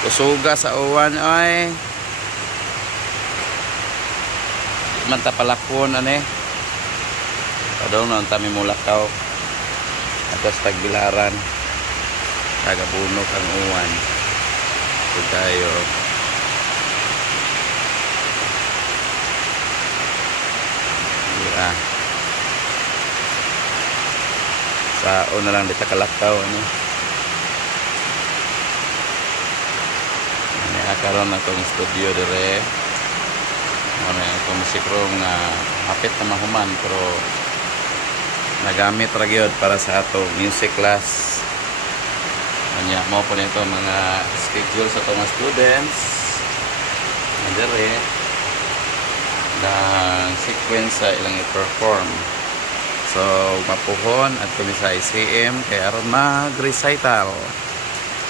Kusuga sa uwan ay manta palakon ane. Padong non tami mulakaw. Atas tagbilaran. Tagabunok ang uwan. Ito tayo. Sa una lang dito kalakaw ano. Ini akaron na itong studio dire. Ano itong musikrong na hapit na mahuman pero nagamit ra gyud para sa atong music class. Anya mo po nito mga schedule sa itong mga students. Dire na sequence sa ilang i-perform. So, mapuhon at kami sa ICM kaya aron mag-recital.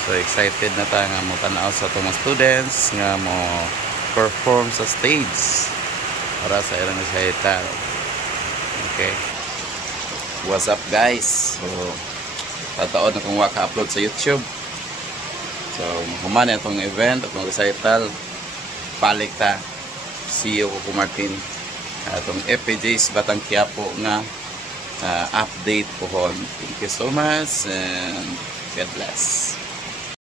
So, excited na tayo nga mo tanaw sa itong mga students nga mo perform sa stage para sa ilang recital. Okay. What's up guys? So, tataon na kung waka-upload sa YouTube. So, human itong event, itong recital. Palik ta. See you Coco Martin. Itong FPJ's Batang Quiapo nga update po hon. Thank you so much and God bless.